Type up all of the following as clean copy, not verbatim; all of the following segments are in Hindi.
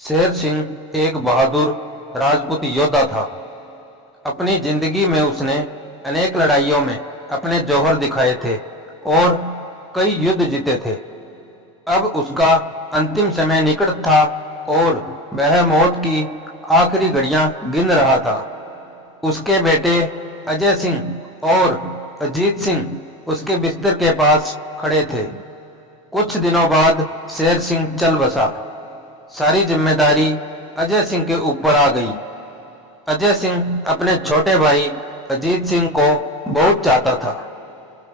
शेर सिंह एक बहादुर राजपूत योद्धा था। अपनी जिंदगी में उसने अनेक लड़ाइयों में अपने जौहर दिखाए थे और कई युद्ध जीते थे। अब उसका अंतिम समय निकट था और वह मौत की आखिरी घड़ियां गिन रहा था। उसके बेटे अजय सिंह और अजीत सिंह उसके बिस्तर के पास खड़े थे। कुछ दिनों बाद शेर सिंह चल बसा। सारी जिम्मेदारी अजय सिंह के ऊपर आ गई। अजय सिंह अपने छोटे भाई अजीत सिंह को बहुत चाहता था।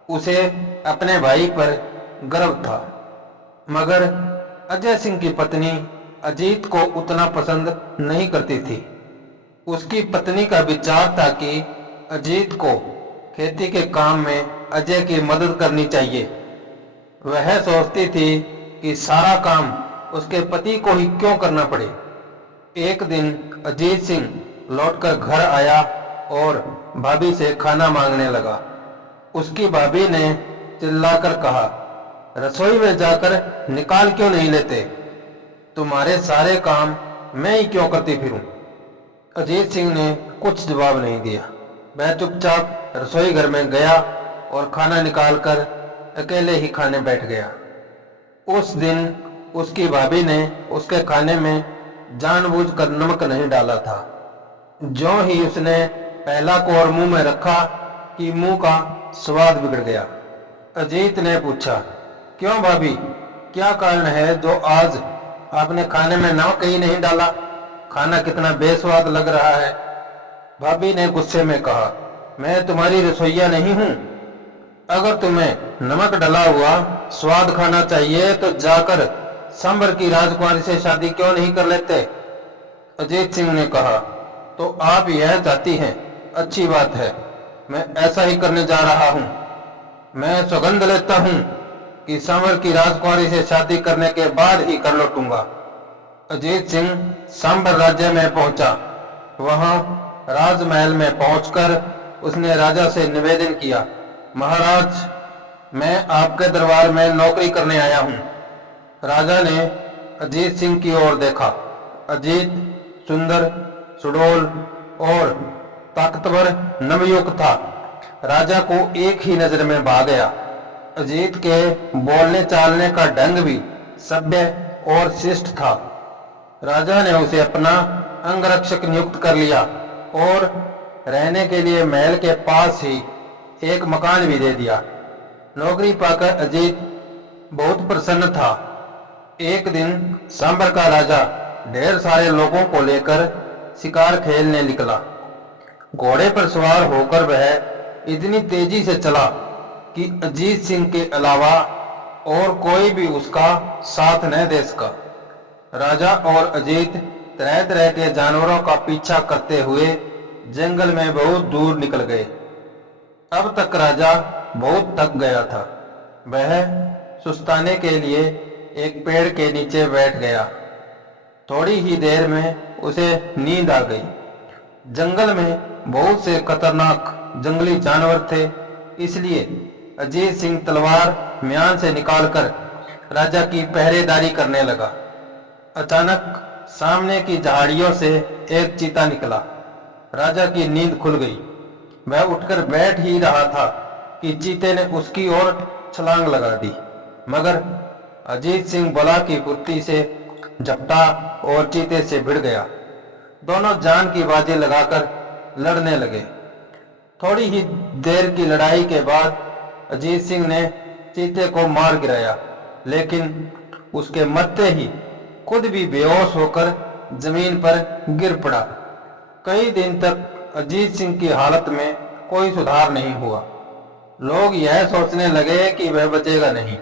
उसे अपने भाई पर गर्व था, मगर अजय सिंह की पत्नी अजीत को उतना पसंद नहीं करती थी। उसकी पत्नी का विचार था कि अजीत को खेती के काम में अजय की मदद करनी चाहिए। वह सोचती थी कि सारा काम उसके पति को ही क्यों करना पड़े। एक दिन अजीत सिंह लौटकर घर आया और भाभी से खाना मांगने लगा। उसकी भाभी ने चिल्लाकर कहा, रसोई में जाकर निकाल क्यों नहीं लेते? तुम्हारे सारे काम मैं ही क्यों करती फिरूं? अजीत सिंह ने कुछ जवाब नहीं दिया। वह चुपचाप रसोई घर में गया और खाना निकालकर अकेले ही खाने बैठ गया। उस दिन उसकी भाभी ने उसके खाने में जानबूझकर नमक नहीं डाला था। ज्यों ही उसने पहला कोर मुंह में रखा कि मुंह का स्वाद बिगड़ गया। अजीत ने पूछा, क्यों भाभी, क्या कारण है जो आज आपने खाने में नमक ही नहीं डाला? खाना कितना बेस्वाद लग रहा है। भाभी ने गुस्से में कहा, मैं तुम्हारी रसोइया नहीं हूं। अगर तुम्हें नमक डला हुआ स्वाद खाना चाहिए तो जाकर सांबर की राजकुमारी से शादी क्यों नहीं कर लेते? अजीत सिंह ने कहा, तो आप यह चाहती हैं? अच्छी बात है, मैं ऐसा ही करने जा रहा हूं। मैं सौगंध लेता हूं कि सांबर की राजकुमारी से शादी करने के बाद ही कर लौटूंगा। अजीत सिंह सांबर राज्य में पहुंचा। वहां राजमहल में पहुंचकर उसने राजा से निवेदन किया, महाराज, मैं आपके दरबार में नौकरी करने आया हूं। राजा ने अजीत सिंह की ओर देखा। अजीत सुंदर, सुडौल और ताकतवर नवयुवक था। राजा को एक ही नजर में भा गया। अजीत के बोलने चालने का ढंग भी सभ्य और शिष्ट था। राजा ने उसे अपना अंगरक्षक नियुक्त कर लिया और रहने के लिए महल के पास ही एक मकान भी दे दिया। नौकरी पाकर अजीत बहुत प्रसन्न था। एक दिन सांबर का राजा ढेर सारे लोगों को लेकर शिकार खेलने निकला। घोड़े पर सवार होकर वह इतनी तेजी से चला कि अजीत सिंह के अलावा और कोई भी उसका साथ न दे सका। राजा और अजीत तरह तरह के जानवरों का पीछा करते हुए जंगल में बहुत दूर निकल गए। अब तक राजा बहुत थक गया था। वह सुस्ताने के लिए एक पेड़ के नीचे बैठ गया। थोड़ी ही देर में उसे नींद आ गई। जंगल में बहुत से खतरनाक जंगली जानवर थे, इसलिए अजीत सिंह तलवार म्यान से निकालकर राजा की पहरेदारी करने लगा। अचानक सामने की झाड़ियों से एक चीता निकला। राजा की नींद खुल गई। वह उठकर बैठ ही रहा था कि चीते ने उसकी ओर छलांग लगा दी, मगर अजीत सिंह बला की फुर्ती से झपटा और चीते से भिड़ गया। दोनों जान की बाजी लगाकर लड़ने लगे। थोड़ी ही देर की लड़ाई के बाद अजीत सिंह ने चीते को मार गिराया, लेकिन उसके मरते ही खुद भी बेहोश होकर जमीन पर गिर पड़ा। कई दिन तक अजीत सिंह की हालत में कोई सुधार नहीं हुआ। लोग यह सोचने लगे कि वह बचेगा नहीं।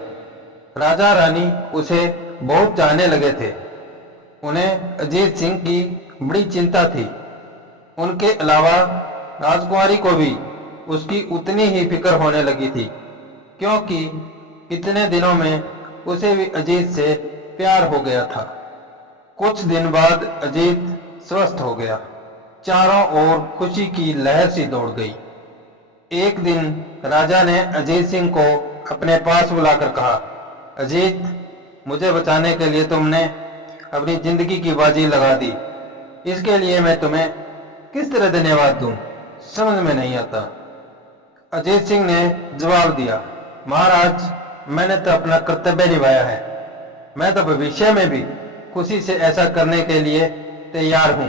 राजा रानी उसे बहुत चाहने लगे थे। उन्हें अजीत सिंह की बड़ी चिंता थी। उनके अलावा राजकुमारी को भी उसकी उतनी ही फिक्र होने लगी थी, क्योंकि इतने दिनों में उसे भी अजीत से प्यार हो गया था। कुछ दिन बाद अजीत स्वस्थ हो गया। चारों ओर खुशी की लहर सी दौड़ गई। एक दिन राजा ने अजीत सिंह को अपने पास बुलाकर कहा, अजीत, मुझे बचाने के लिए तुमने अपनी जिंदगी की बाजी लगा दी। इसके लिए मैं तुम्हें किस तरह धन्यवाद दूं, समझ में नहीं आता। अजीत सिंह ने जवाब दिया, महाराज, मैंने तो अपना कर्तव्य निभाया है। मैं तो भविष्य में भी खुशी से ऐसा करने के लिए तैयार हूं।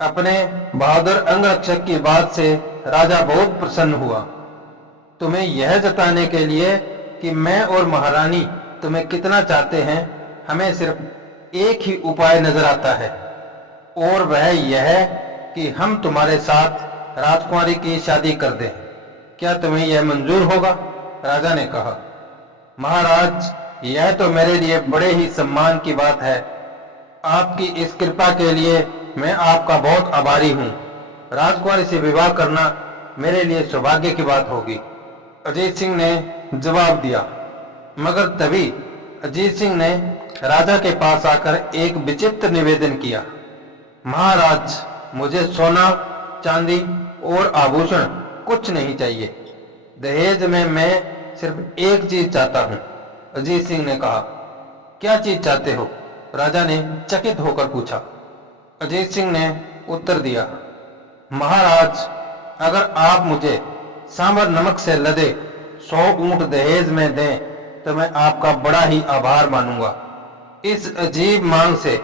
अपने बहादुर अंगरक्षक की बात से राजा बहुत प्रसन्न हुआ। तुम्हें यह जताने के लिए कि मैं और महारानी तुम्हें कितना चाहते हैं, हमें सिर्फ एक ही उपाय नजर आता है, और वह यह है कि हम तुम्हारे साथ राजकुमारी की शादी कर दें। क्या तुम्हें यह मंजूर होगा? राजा ने कहा, महाराज, यह तो मेरे लिए बड़े ही सम्मान की बात है। आपकी इस कृपा के लिए मैं आपका बहुत आभारी हूँ। राजकुमारी से विवाह करना मेरे लिए सौभाग्य की बात होगी। अजीत सिंह ने जवाब दिया। मगर तभी अजीत सिंह ने राजा के पास आकर एक विचित्र निवेदन किया, महाराज, मुझे सोना, चांदी और आभूषण कुछ नहीं चाहिए। दहेज में मैं सिर्फ एक चीज चाहता हूँ। अजीत सिंह ने कहा, क्या चीज चाहते हो? राजा ने चकित होकर पूछा। अजीत सिंह ने उत्तर दिया, महाराज, अगर आप मुझे सांभर नमक से लदे 100 ऊंट दहेज में दें तो मैं आपका बड़ा ही आभार मानूंगा। इस अजीब मांग से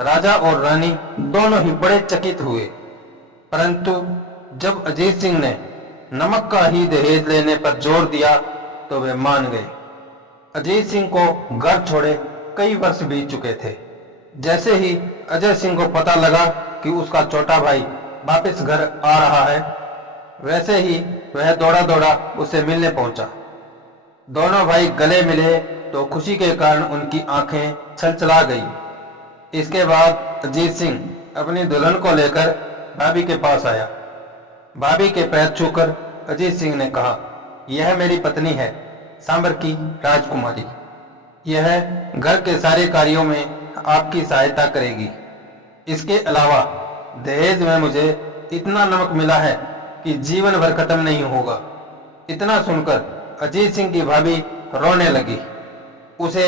राजा और रानी दोनों ही बड़े चकित हुए, परंतु जब अजीत सिंह ने नमक का ही दहेज लेने पर जोर दिया तो वे मान गए। अजीत सिंह को घर छोड़े कई वर्ष बीत चुके थे। जैसे ही अजय सिंह को पता लगा कि उसका छोटा भाई वापस घर आ रहा है, वैसे ही वह दौड़ा दौड़ा उससे मिलने पहुंचा। दोनों भाई गले मिले तो खुशी के कारण उनकी आंखें छलछला गई। इसके बाद अजीत सिंह अपनी दुल्हन को लेकर भाभी के पास आया। भाभी के पैर छूकर अजीत सिंह ने कहा, यह मेरी पत्नी है, सांभर की राजकुमारी। यह घर के सारे कार्यों में आपकी सहायता करेगी। इसके अलावा दहेज में मुझे इतना नमक मिला है कि जीवन भर खत्म नहीं होगा। इतना सुनकर अजीत सिंह की भाभी रोने लगी। उसे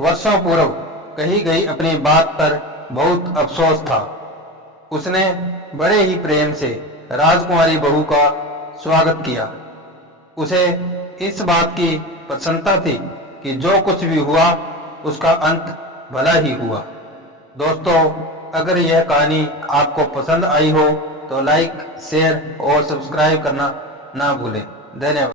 वर्षों पूर्व कही गई अपनी बात पर बहुत अफसोस था। उसने बड़े ही प्रेम से राजकुमारी बहू का स्वागत किया। उसे इस बात की प्रसन्नता थी कि जो कुछ भी हुआ उसका अंत भला ही हुआ। दोस्तों, अगर यह कहानी आपको पसंद आई हो तो लाइक, शेयर और सब्सक्राइब करना ना भूलें। धन्यवाद।